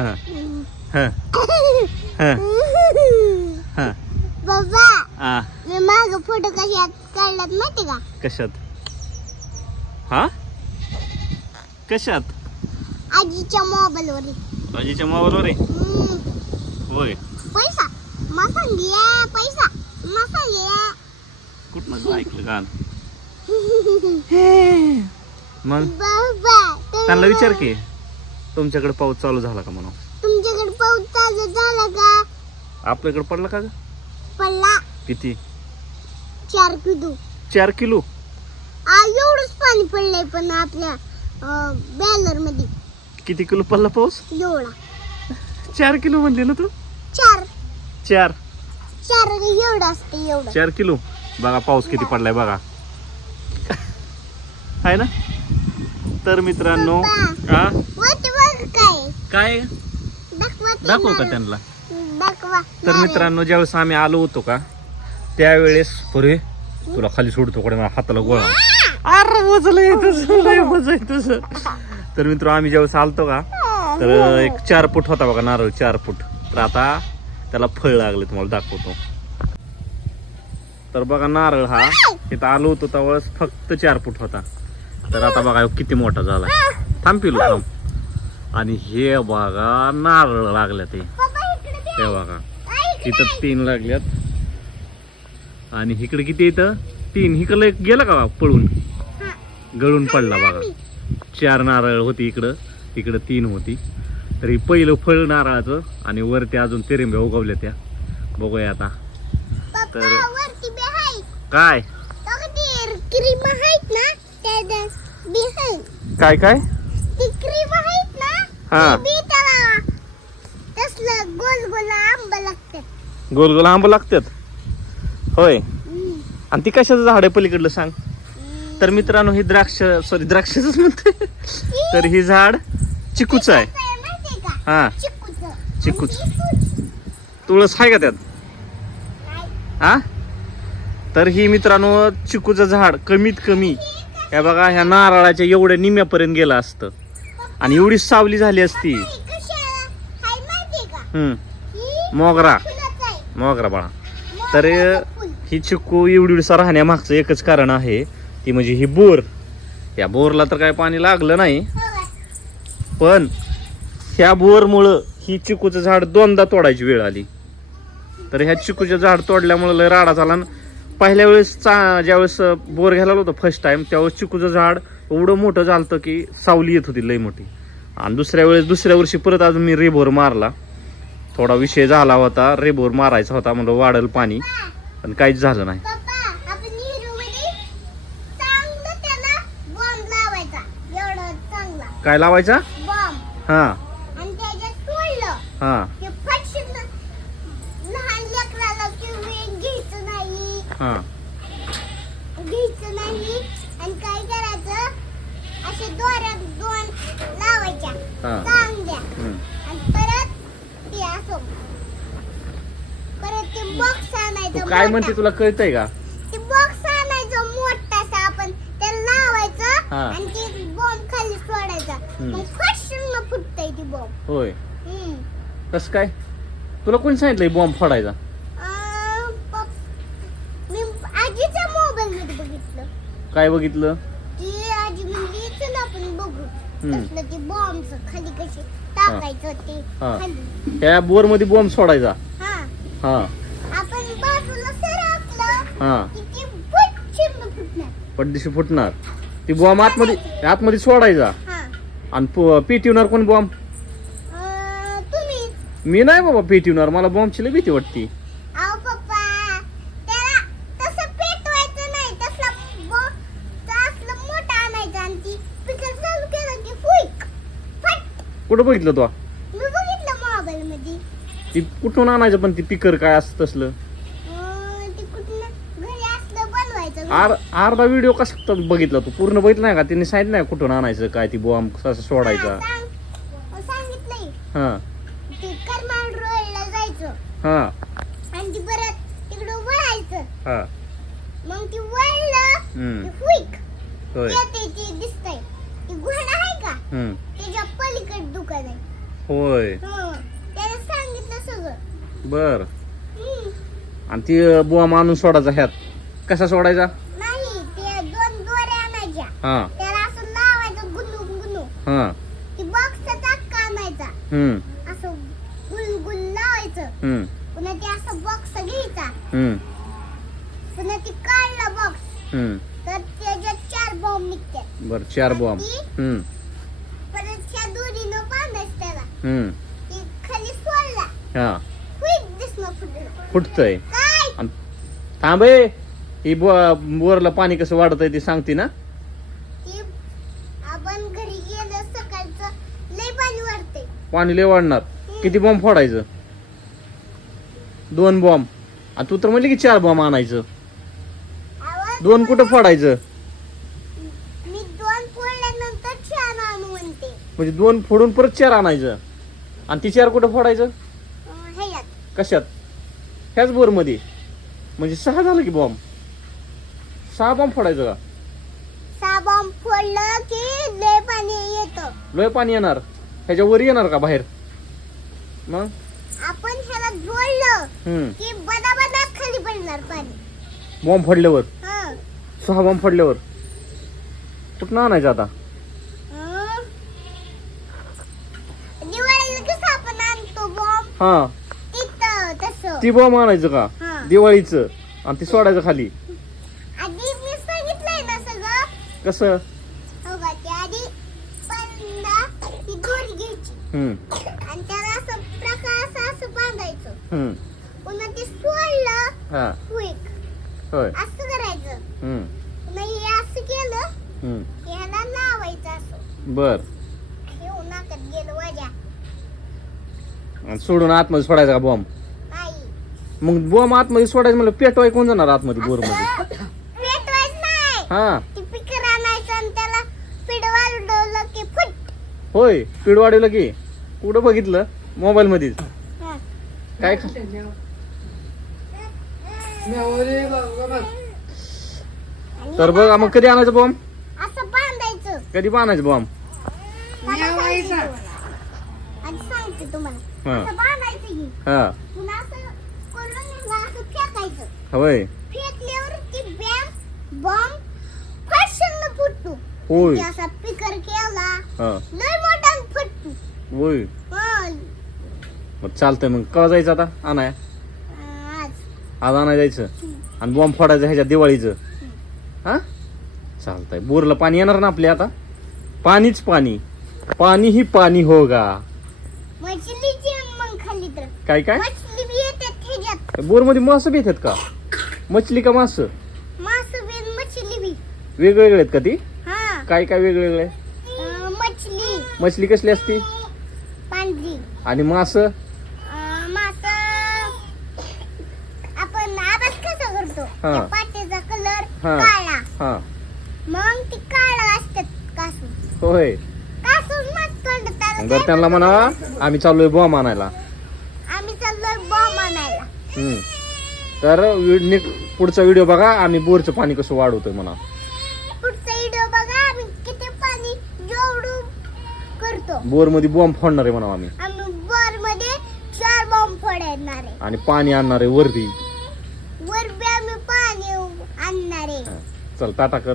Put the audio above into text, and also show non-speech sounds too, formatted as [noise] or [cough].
हा. हा. हा. हा. बाबा आ मी माग फोटो कशात काढलात माहिती का? कशात? हा? कशात? आजीच्या मोबाईल वर राजीच्या मोबाईलवर आहे होय. पैसा. मसांगिया पैसा. मसांगिया कुठनं ऐकलं का [laughs] मग? बाबा त्यांना विचार की. तुमच्याकडे पाऊस चालू झाला का म्हणून? तुमच्याकडे पाऊस चालू झाला का? आपल्याकडे पडला का ग? पडला. किती? चार किलो. चार किलो? आ एवढंच पाणी पडलंय पण आपल्या बॅलरमध्ये किती किलो पडला पाऊस? एवढा. चार किलो म्हणली ना तू? चार. चार. चार एवढं असतं एवढं. चार किलो? बघा पाऊस किती पडलाय बघा. [laughs] आहे ना? तर मित्रांनो हा वरती काय? दाखवा का. त्यांना? तर. मित्रांनो ज्यावेळेस आम्ही आलो होतो का त्यावेळेस पुरे तुला खाली सोडतो कडे माझ्या हाताला गोळा. अरे वजलंय तुझं लय तुझं तर मित्र आम्ही ज्यावेळेस आलतो का तर एक चार फूट होता बघा नारळ चार फूट. तर आता त्याला फळ लागले तुम्हाला दाखवतो. तर बघा नारळ हा इथं आलो होतो त्यावेळेस फक्त चार फूट होता. तर आता बघा किती मोठा झाला. थांब पिलो थांब. आणि हे बघा नारळ लागल्या ते. इकडे. हे बघा. इकडे. इथं तीन लागल्यात. आणि इकडे किती इथं? तीन. इकडलं एक गेलं का पळून. गळून पडला बघा. चार नारळ होती इकडं. इकडं तीन होती. तर हे पहिलं फळ नारळाचं आणि वरती अजून तिरंब्या उगवल्या त्या. बघूया आता. तर- काय? काय काय? हा. गोल गोल आंबा लागतात. गोल गोल आंब लागतात? होय. आणि ती कशाचं झाड आहे पलीकडलं सांग? तर मित्रांनो ही द्राक्ष सॉरी द्राक्षच म्हणते तर ही झाड चिकूचं आहे. हा. चिकूचं. तुळस आहे का त्यात. हा? तर ही मित्रांनो चिकूचं झाड कमीत कमी. हे बघा ह्या नारळाच्या एवढ्या निम्यापर्यंत गेलं असतं. आणि एवढी सावली झाली असती. हम्म. मोगरा. मोगरा बाळा. तर. ही चिकू एवढीसा राहण्यामागचं एकच कारण आहे. ती म्हणजे ही बोर. या बोरला तर काय पाणी लागलं नाही. हो? पण ह्या बोरमुळं ही चिकूचं झाड दोनदा तोडायची वेळ आली. तर ह्या चिकूचं झाड तोडल्यामुळं लय राडा झाला. पहिल्या वेळेस चा ज्यावेळेस बोर घ्यायला होतं फर्स्ट टाइम त्यावेळेस चिकूचं झाड एवढं मोठं झालं की सावली येत होती लय मोठी. आणि दुसऱ्या वेळेस दुसऱ्या वर्षी परत अजून मी रेबोर मारला. थोडा विषय झाला होता रेबोर मारायचा होता म्हणलं वाढल पाणी पण काहीच झालं नाही. पप्पा आपण हिरोमध्ये चांगलं त्याला बॉम्ब लावायचा एवढं चांगला काय लावायचा बॉम्ब हा आणि त्याच्यात सोडलं हा ते फटशीन लहान लेकराला किंवा घ्यायचं नाही हा घ्यायचं नाही आणि काय करायचं असे दोऱ्यात दोन लावायच्या. हा. चांगल्या हम्म. आणि परत ते असं. परत ते बॉक्स तू आणायचं काय म्हणते मोठा. तुला कळतंय का? ते बॉक्स आणायचं मोठासा आपण. त्याला लावायचं हा. आणि ते बॉम्ब खाली सोडायचा. हम्म. मग फटशीन फुटतय ती बॉम्ब होय. हम्म. कसं काय? तुला कोणी सांगितलं बॉम्ब फोडायचा? अं, पप- मी आजीच्या मोबाईल मध्ये बघितलं. काय बघितलं ती आजी म्हणजे चल आपण ते खाली टाकायचं ते हा. खाली. त्या बोरमध्ये बॉम्ब सोडायचा. हा. हा. आपण बाजूला सरकलं हा. की ती फटशीन फुटणार. पडदिशी फुटणार. ती बॉम्ब आतमध्ये आतमध्ये सोडायचा. हा. आणि प- पेटवणार कोण बॉम्ब अं, तुम्ही. मी नाही बाबा पेटवणार मला बॉम्बची लय भीती वाटती अहो पप्पा त्याला तसं पेटवायचं नाही तसला ब- तसलं मोठं आणायचं आणि ती पिकर चालू केलं की फुईक फट कुठं बघितलं तू? मी बघितलं मोबाईल मध्ये ती कुठून आणायचं पण ती पिकर काय असतं तसलं? अं, ते कुठलं घरी असलं बनवायचं आर अर्धा व्हिडिओ कसा बघितला तू? पूर्ण बघितला नाही का? तिने सांगितलं नाही कुठून आणायचं काय ती बॉम्ब कसं सोडायचा? हा, सांग- सांगितलंय. हा. ते करमाळ रोडला जायचं. हा. आणि ती परत तिकडं वळायचं. हा. मग ती वळलं हम्म. की हुईक. होय. येते ते दिसतंय. ती घोडा आहे का? हम्म. त्याच्या पलीकडे दुकान आहे होय. हं. त्याने सांगितलं सगळं. बर. हं. आणि ती बुवा माणूस सोडायचा ह्यात. कसा सोडायचा? नाही ते दोन दोऱ्या आणायच्या. हा. त्याला असं लावायचं गुन्नू गुन्नू हा. ती बॉक्सचा चाक्का आणायचा. हम्म. असं गुल गुल लावायचं. हम्म. पुन्हा ते असं बॉक्स घ्यायचा. हम्म. पुन्हा ती काढला बॉक्स हम्म. तर त्याच्यात चार बॉम्ब निघतात. बर चार बॉम्ब हम्म परत त्या दोरीनं बांधायचं त्याला हम्म ती खाली सोडला हा क्विक दिसणं फुटलं फुटतंय काय आणि थांबे ही बो- बोरला पाणी कसं वाढत आहे ती सांगते ना ती आपण घरी गेलं सकाळचं लय पाणी वाढते पाणी लय वाढणार किती बॉम्ब फोडायचं दोन बॉम्ब आणि तू तर म्हणली की चार बॉम्ब आणायचं आवाज दोन कुठं फोडायचं मी दोन फोडल्यानंतर छान आणू म्हणते म्हणजे दोन फोडून परत चार आणायचं आणि ती चार कुठं फोडायचं? अं, कशात? ह्याच बोरमध्ये. म्हणजे सहा झालं की बॉम्ब सहा बॉम्ब फोडायचं का? सहा बॉम्ब फोडलं की लय पाणी येतं. लय पाणी येणार. ह्याच्या वर येणार का बाहेर? मग? आपण ह्याला जोडलं हम्म. की खाली पडणार पाणी. बॉम्ब फोडल्यावर? हं. सहा बॉम्ब फोडल्यावर. कुठं आणायचं आता हं. दिवाळीला कसं आपण आणतो बॉम्ब हा. तिथं तसं. ती बॉम्ब आणायचं का? हा. दिवाळीचं. आणि ती सोडायचं खाली. आधी मी सांगितलंय ना सगळं. कसं? हो का? ते आधी पहिल्यांदा ती दोरी घ्यायची. हम्म. आणि त्याला असं प्रकार असं असं बांधायचं. हम्म. पुन्हा ते सोडलं हा. क्विक होय. असं करायचं. हम्म. पुन्हा हे असं केलं हम्म. की ह्याला लावायचं असं. बर हे नाकात गेलं वाजा आणि सोडून आतमध्ये सोडायचा का बॉम्ब नाही मग बॉम्ब आतमध्ये सोडायचं म्हणलं पेटवाय कोण जाणार आतमध्ये बोरमध्ये पेटवायचं नाही. हा. ती पिकर आणायचं आणि त्याला पीठ वाढवलं की फुट. होय स्पीड वाढवलं की. कुठं बघितलं? मोबाईल मध्येच. हं. काय खा- आणि तर बघा मग कधी आणायचं बॉम्ब असं बांधायचं. कधी बांधायचं बॉम्ब मला सांगते तुम्हाला. आणि सांगते तुम्हाला हा. असं बांधायचं की. हा. पुन्हा असं करून ह्याला असं फेकायचं. होय. फेकल्यावर ती बॅम बॉम्ब फटशन फुटतो. होय. ते असा पिकर केला हा. लय मोठा फुटतो. होय. हं. मग चालतंय मग जायचं आता? आणाय. आज. आज आणाय जायचं. आणि बॉम्ब फोडायचं ह्याच्या दिवाळीचं. हा? चालतंय. बोरला पाणी येणार ना आपल्या आता? पाणीच पाणी. पाणी ही पाणी होगा तर काय काय? मछली बी येते ह्याच्यात. बोरमध्ये मास बी येतात का? मछली का मास? मास बी मछली बी. वेगवेगळे आहेत का ती? हा. काय काय वेगवेगळे? अं, मछली. मछली कसली असती? पांढरी. आणि मास? अं, मास आपण आवाज कसा करतो? हा. त्या पाट्याचा कलर हा. काळा. हा. मग ती काळा असतात कासून होय. कासून मग तोंड त्याला बरं त्यांना म्हणा आम्ही चाललोय बॉम्ब आणायला आम्ही चाललोय बॉम्ब आणायला हम्म. तर वि- नीट पुढचा व्हिडिओ बघा आम्ही बोरचं पाणी कसं वाढवतोय म्हणा. पुढचा व्हिडिओ बघा आम्ही किती पाणी जोडून करतो. बोरमध्ये बॉम्ब फोडणार आहे म्हणा आम्ही. आम्ही बरमध्ये चार बॉम्ब फोडणार आहे. आणि पाणी आणणार आहे वरती. वर बी आम्ही पाणी आणणार आहे. चल टाटा कर.